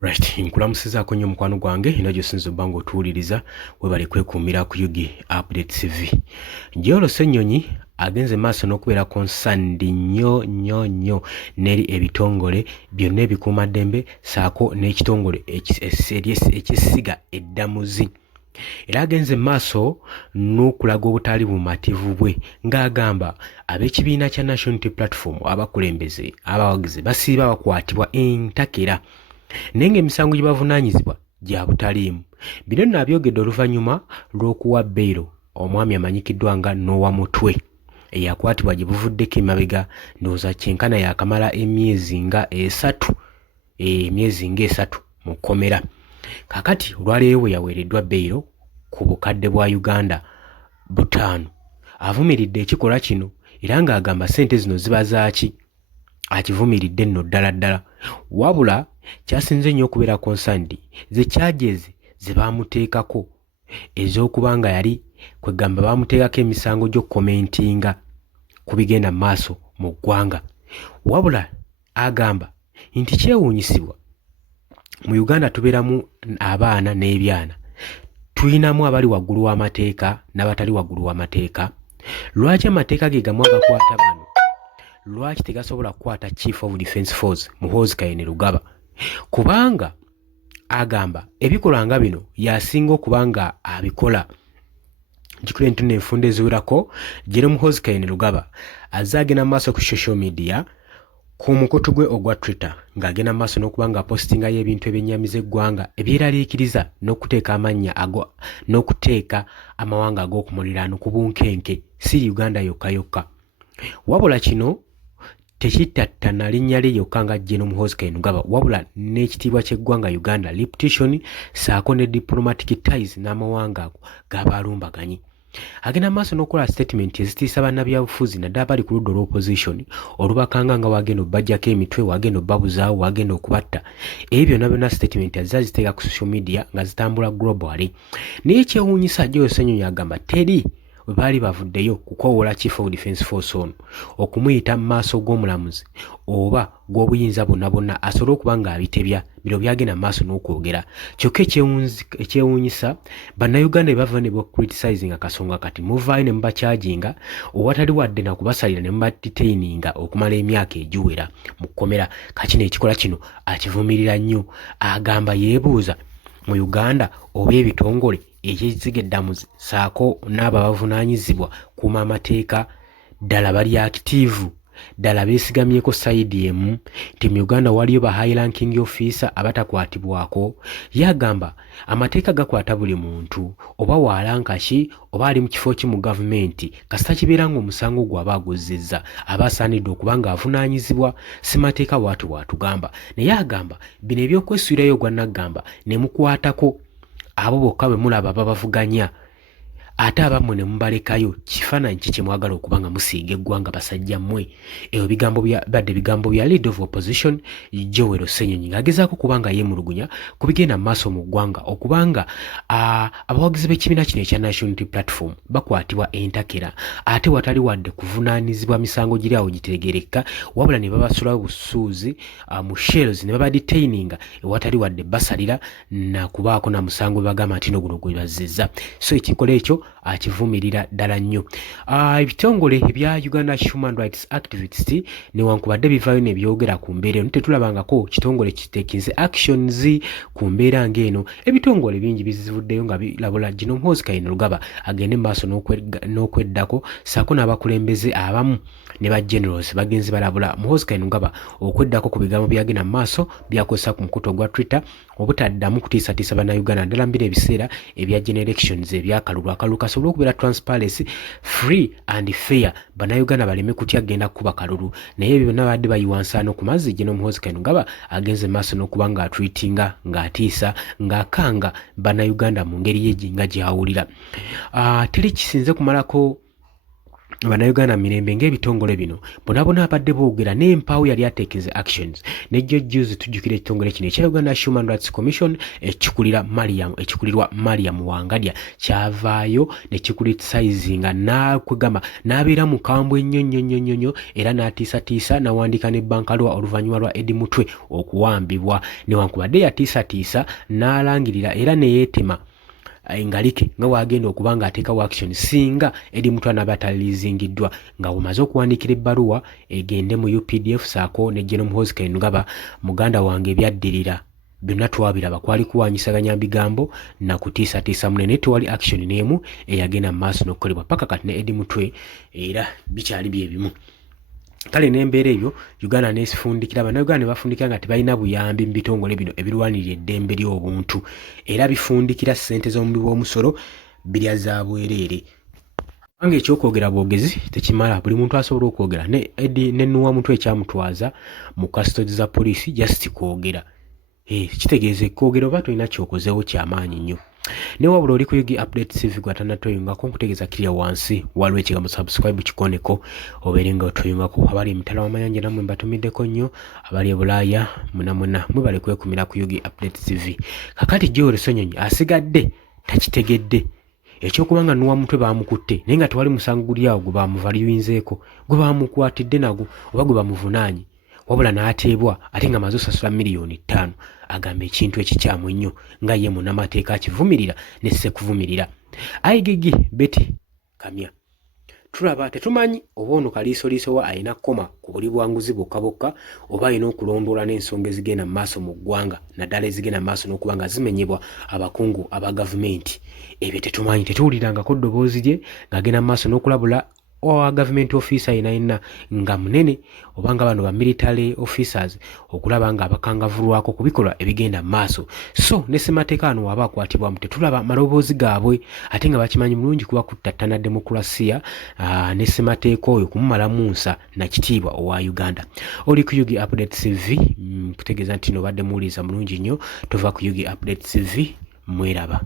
Right, nkulamusizaako nnyo mukwano gwange era gy'osinza obba ng'otuwuliriza weebale kwekuumira ku Yugi Update TV. Gy'olo Ssenyonyi agenze maaso n'okubeera concerned nnyo n'eri ebitongole byonna ebikuumaddembe ssaako n'ekitongole ekisiga eddamuzi. Era agenze maaso n'okulaga obutaali bumativu bwe ng'agamba ab'ekibiina kya National Unity Platform abakulembeze abawagizi basiiba bakwatibwa entakera naye ng'emisango gye bavunaanyizibwa gya butaliimu. Bino nno abyogedde oluvannyuma lw'okuwa bbeero omwami amanyikiddwa nga Noah Mutwe eyakwatibwa gye buvuddeko emabega ndowooza kyenkana yaakamala emyezi ng'esatu mu kkomera. Kaakati olwaleero bwe yaweereddwa bbeero ku bukadde bwa Uganda 5 avumiridde ekikolwa kino era ng'agamba ssente zino ziba zaaki. Akivumiridde nno ddala wabula kyasinze nnyo okubeera concerned ze charges ze baamuteekako ez'okuba nga yali kwegamba baamuteekako emisango gy'okukomentinga ku bigenda mu maaso mu ggwanga. Wabula agamba nti kyewuunyisibwa mu Uganda tubeeramu abaana n'ebyana, tulinamu abali waggulu w'amateeka n'abatali waggulu w'amateeka. Lwaki amateeka ge gamu agakwata bano lwaki tegasobola kukwata Chief of Defence Force Muhoozi Kainerugaba? Kubanga agamba ebikolwa nga bino yasinga okuba nga abikola. Njikule ntune enfunda eziwerako Jere Muhoozi Kainerugaba azze agenda mu maaso ku social media ku mukutu gwe ogwa Twitter ng'agenda mu maaso n'okuba nga apostingayo ebintu ebyennyamiza eggwanga ebyeraliikiriza n'okuteeka amannya n'okuteeka amawanga ag'okumuliraano ku bunkenke si Uganda yokka. Wabula kino tekittatta na linnya lye yokka nga Jeno Muhoozi Kainerugaba wabula n'ekitiibwa ky'eggwanga Uganda reputation ssaako ne diplomatic ties n'amawanga ago g'abalumbaganye. Agenda maaso n'okola statement ezitiisa bannabyabufuzi naddala bali ku ludda olw'opposition olubakanga nga wagenda obbajjako emitwe, wagenda obbabuzaawo, wagenda okubatta. Ebyo byonna statement aziteeka ku social media nga zitambula globally. Naye kyewuunyisa Joe Ssenyonyi agamba teri bwe baali bavuddeyo kukoowoola Chief of Defence Force ono okumuyita mu maaso g'omulamuzi oba gw'obuyinza bonna asobole okuba ng'abitebya bino byagenda mu maaso n'okwogera. Kyokka ekyewuunyisa bannayuganda bwe bava ne bacriticizing akasonga kati muvaayo ne mubakyaginga owatali wadde na kubasalira ne mubadetaininga okumala emyaka egiwera mu kkomera. Kakino ekikola kino akivumirira nnyo, agamba yeebuuza mu Uganda oba ebitongole ekyekiziga eddamuzi ssaako n'abo abavunaanyizibwa kuuma amateeka ddala bali active, ddala beesigamyeko sayidi emu nti mu Uganda waliyo ba high ranking officer abatakwatibwako. Yagamba amateeka gakwata buli muntu oba waalankaki oba ali mu kifo ki mu gavumenti kasita kibeera ng'omusango gw'aba aguzzizza aba asaanidde okuba ng'avunaanyizibwa, si mateeka bwatugamba. Naye agamba bino ebyokwesuirayo gwa naggamba ne mukwatako abo bokka bwe mulaba babavuganya ate abammwe ne mubalekayo kifaananyi ki kye mwagala okuba nga musiiga eggwanga basajja mmwe. Ebyo bigambo bya leader of opposition Joel Ssenyonyi ng'agezaako kuba nga yeemulugunya ku bigenda mu maaso mu ggwanga okuba nga abawagizi b'ekibiina kino ekya National Unity Platform bakwatibwa entakera ate watali wadde kuvunaanyizibwa misango giri awo gitegeereka wabula ne babasulawo busuuzi mu shells ne babadetaininga ewatali wadde basalira na kubaako na musango bagamba nti no guno gwe bazzizza. So ekikola ekyo akivumirira ddala nnyo. Ebitongole ebya Uganda Human Rights Activists newankubadde bivaayo ne byogera ku mbeera eno tetulabangako kitongole kitekinze actions ku mbeera ng'eno. Ebitongole bingi bizivuddeyo nga birabula Jeno Muhoozi Kainerugaba agende mu maaso n'okweddako ssaako n'abakulembeze abamu ne ba generals bagenzi balabula Muhoozi Kainerugaba okweddako ku bigambo byagenda mu maaso byakozesa ku mukutu ogwa Twitter obutaddamu kutiisatiisa bannayuganda ddala mbira ebiseera ebya elections ebyakalulu akalulu kasobole okubeera transparency, free and fair, bannayuganda baleme kutya genda kuba kalulu. Naye ebyo byonna badde bayiwansaano ku mazzi Jeno Muhoozi Kainerugaba agenze maaso n'okuba ng'atweetinga ng'atiisa ng'akanga bannayuganda mu ngeri ye nga gy'awulira. Teri kisinze kumalako bannayuganda mirembe ng'ebitongole bino bonabona abadde boogera n'empaawo yali ateekeze actions nejjo juzi tujjukira ekitongole kino ekya Uganda Human Rights Commission ekikulirwa Mariam Wangadya kyavaayo ne kikulitisayizinga n'akugamba n'abeera mukambwe nnyo era n'atiisatiisa n'awandiika n'ebbankalwa oluvannyuma lwa Eddie Mutwe okuwambibwa newankubadde yatiisatiisa n'alangirira era ne yeetema engalike nga wagenda okuba ng'ateekawo action singa Eddie Mutwe anaaba atalizingiddwa nga bumaze okuwandiikira ebbaluwa egende mu UPDF saako ne General Muhoozi Kainerugaba muganda wange ebyaddirira byonna twabiraba kwali kuwanyisaganya bigambo na kutiisatiisa munene tewali action n'emu eyagenda mu maaso n'okukolebwa paka kati ne Eddie Mutwe era bikyali bye bimu. Kale n'embeera ebyo Uganda n'esifundikira bannayuganda ne bafundikira nga tebalina buyambi mu bitongole bino ebirwanirira eddembe ly'obuntu era bifundikira ssente z'omubi w'omusolo birya za bwereere. Kubanga ekyokwogera bwogezi tekimala, buli muntu asobola okwogera ne Nuwa Mutwe ekyamutwaza mu custody za poliisi just kwogera. Kitegeeza kwogera oba tolina kyokozeewo kyamaanyi nnyo. Ne wabula oli ku Yugi Update TV gw'atannatoyungako nkutegeeza kirya wansi waliwo ekigambo subscribe kikoneko obeere nga otoyungako. Abali emitala w'amayanja nammwe mbatumiddeko nnyo, abali e Bulaaya mwena mwebale kwekumira ku Yugi Update TV. Kakati Joel Ssenyonyi asigadde takitegedde ekyokuba nga Nuwa Mutwe baamukutte naye nga tewali musango guli awo gwe baamuvaluinzeeko gwe baamukwatidde nagwo oba gwe bamuvunaanye, wabula n'ateebwa ate nga amaze osasula $5 million agamba ekintu ekikyamu ennyo nga ye munnamateeka akivumirira ne sekuvumirira. Ayigigi Betty Kamya tulaba tetumanyi oba ono kaliisoliiso wa alina kkoma ku buli bwanguzi bwokka oba alina okulondoola n'ensonga ezigenda mu maaso mu ggwanga naddala ezigenda mu maaso n'okuba nga zimenyebwa abakungu aba gavumenti. Ebyo tetumanyi, tetuwulirangako ddoboozi lye ng'agenda mu maaso n'okulabula owa government officer yenna nga munene oba nga bano ba military officers okulaba nga abakangavulwako ku bikolwa ebigenda mu maaso. So ne ssemateeka wano waba akwatibwamu tetulaba maloboozi gaabwe ate nga bakimanyi bulungi kuba kuttattana demokrasiya ne ssemateeka oyo kumumalamu nsa na kitiibwa owa Uganda. Oli ku Yugi Update TV kutegeeza nti no badde muwuliriza mulungi nnyo tova ku Yugi Update TV mweraba.